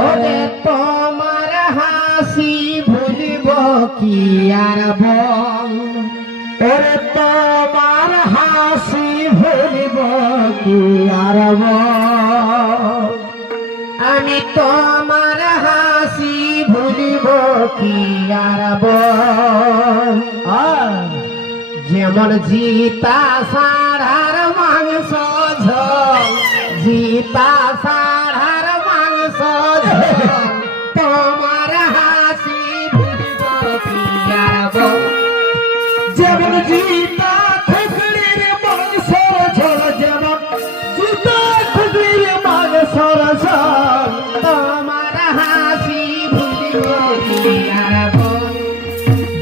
ওরে তোমার হাসি ভুলিব কি আর বল, ওরে তোমার হাসি ভুলিব কি আর বল, আমি তোমার হাসি ভুলিব কি আর বল। যেমন জিতা সাড়ার মাংস ঝোল, জিতা সাড়ার মাংস ঝোল, তোমার হাসি ভুলিব কি আর বল। যেমন জিতা খুকরির মাংসর ঝোল, যেমন জিতা খুকরির মাংসর ঝোল, তোমার হাসি ভুলিব কি আর বল।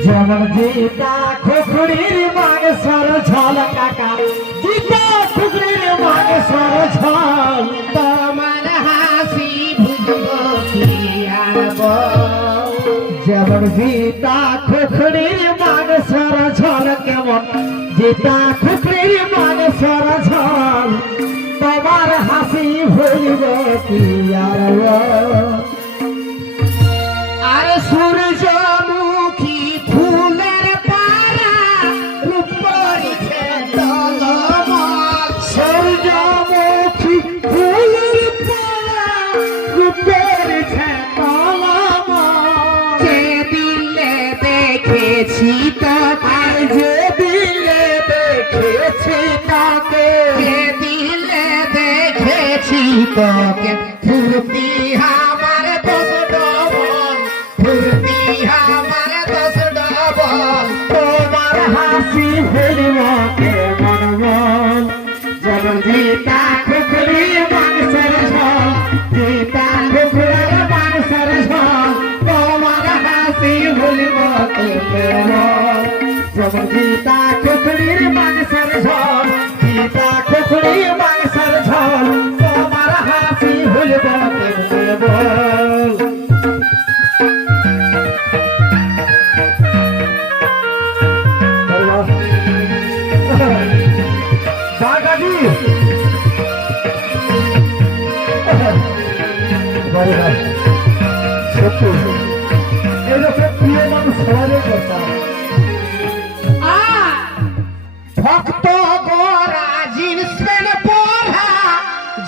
যেমন জিতা খুকরির মাংসর ঝোল কাকা, জিতা খুকরির মাংসর ঝোল, তোমার হাসি ভুলিব কি আর বল। যেমন জিতা খুকরির মাংসর ঝোল, কেমন জিতা খুকরির মাংসর ঝোল, তোমার হাসি ভুলিব কি আর বল। আর সূর্যমুখী ফুলের পারা রূপ করেছে টলমল, সূর্যমুখী ফুলের পারা রূপ করেছে টলমল, যে দিলে দেখেছি তোকে, আর যে দিলে দেখেছি তাকে, যে দিলে দেখেছি তোকে, ফুর্তি আমার দোষ ডবল, ফুর্তি আমার দোষ ডবল। তোমার হাসি ভুলিব কেমন বল। যেমন জিতা খুকরির মাংসের ঝোল, জিতা খুকরির মাংসের ঝোল, তোমার হাসি ভুলিব কেমন বল। যেমন জিতা খুকরির মাংসের ঝোল, জিতা খুকরির মাংসের ঝোল, তোমার হাসি ভুলিব কেমন বল। বাগাজি সত্যি এরকম প্রিয় মানুষ সবারই করতাম। ভক্ত গোরা জিন্স প্যান্ট পরা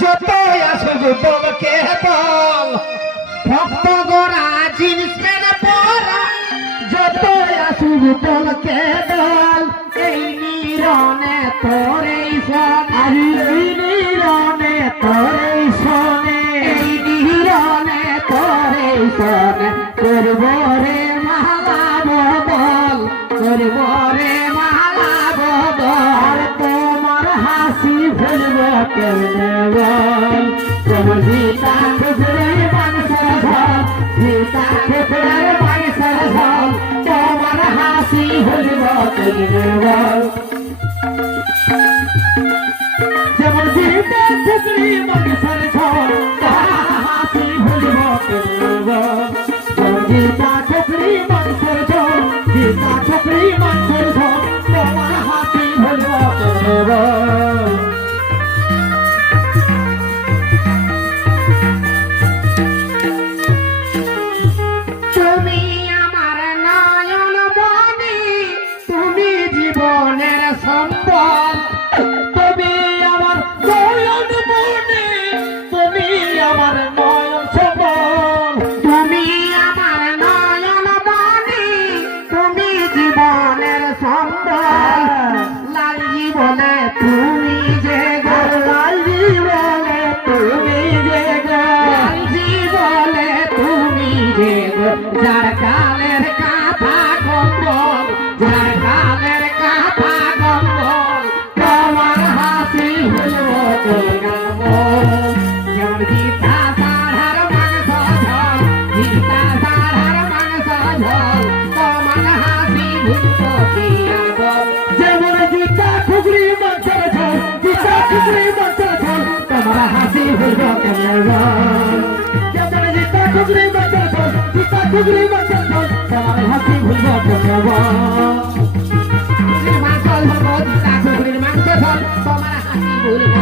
যত আসুক বলকে বল, ভক্ত গোরা জিন্স প্যান্ট পরা যত আসুক বলকে বল। এই নিরনে তোরে শোন, আরে এই নিরনে তোরে শোনে, এই নিরনে তোরে শোন, করব রে মালা বদল, করব রে মালা বদল। আর তোমার হাসি ভুলব কেমনে বল। যেমন জিতা খুকরির মাংসের ঝোল, জিতা খুকরির মাংসের ঝোল, তোমার হাসি ভুলব কেমনে বল। যেমন জিতা খুকরির মাংসের ঝোল, তোমার হাসি ভুলব কেমনে বল। যেমন জিতা খুকরির মাংসের ঝোল, জিতা খুকরির মাংসের ঝোল, তোমার হাসি ভুলব কেমনে বল। তুমি আমার নয়ন মনি, তুমি জীবনের সম্বল, তুমি আমার নয়ন মনি, তুমি আমার নয়ন সবল, তুমি আমার নয়ন মনি, তুমি জীবনের সম্বল। লাল জীবনে তুমি যে গো, লাল জীবনে তুমি যে গো, লাল জীবনে তুমি যে গো, যার কালের কাঁথা কম্বল, যার কালের কাঁথা কম্বল। তোমার হাসি ভুলব কেমনে বল। যেমন গীতা সাধার মাংস ঝোল, গীতা সাধার মাংস ঝোল, তোমার হাসি ভুলব কি আর বল। যেমন জিতা খুকরির মাংসের ঝোল, জিতা খুকরির মাংসের ঝোল, তোমার হাসি ভুলব কেমনে বল। যেমন জিতা খুকরির মাংসের ঝোল, জিতা খুকরির মাংসের ঝোল, তোমার হাসি ভুলব কেমনে বল। মাংস ঝোল, গীতা খুকরির মাংস ঝোল, তোমার হাসি ভুলব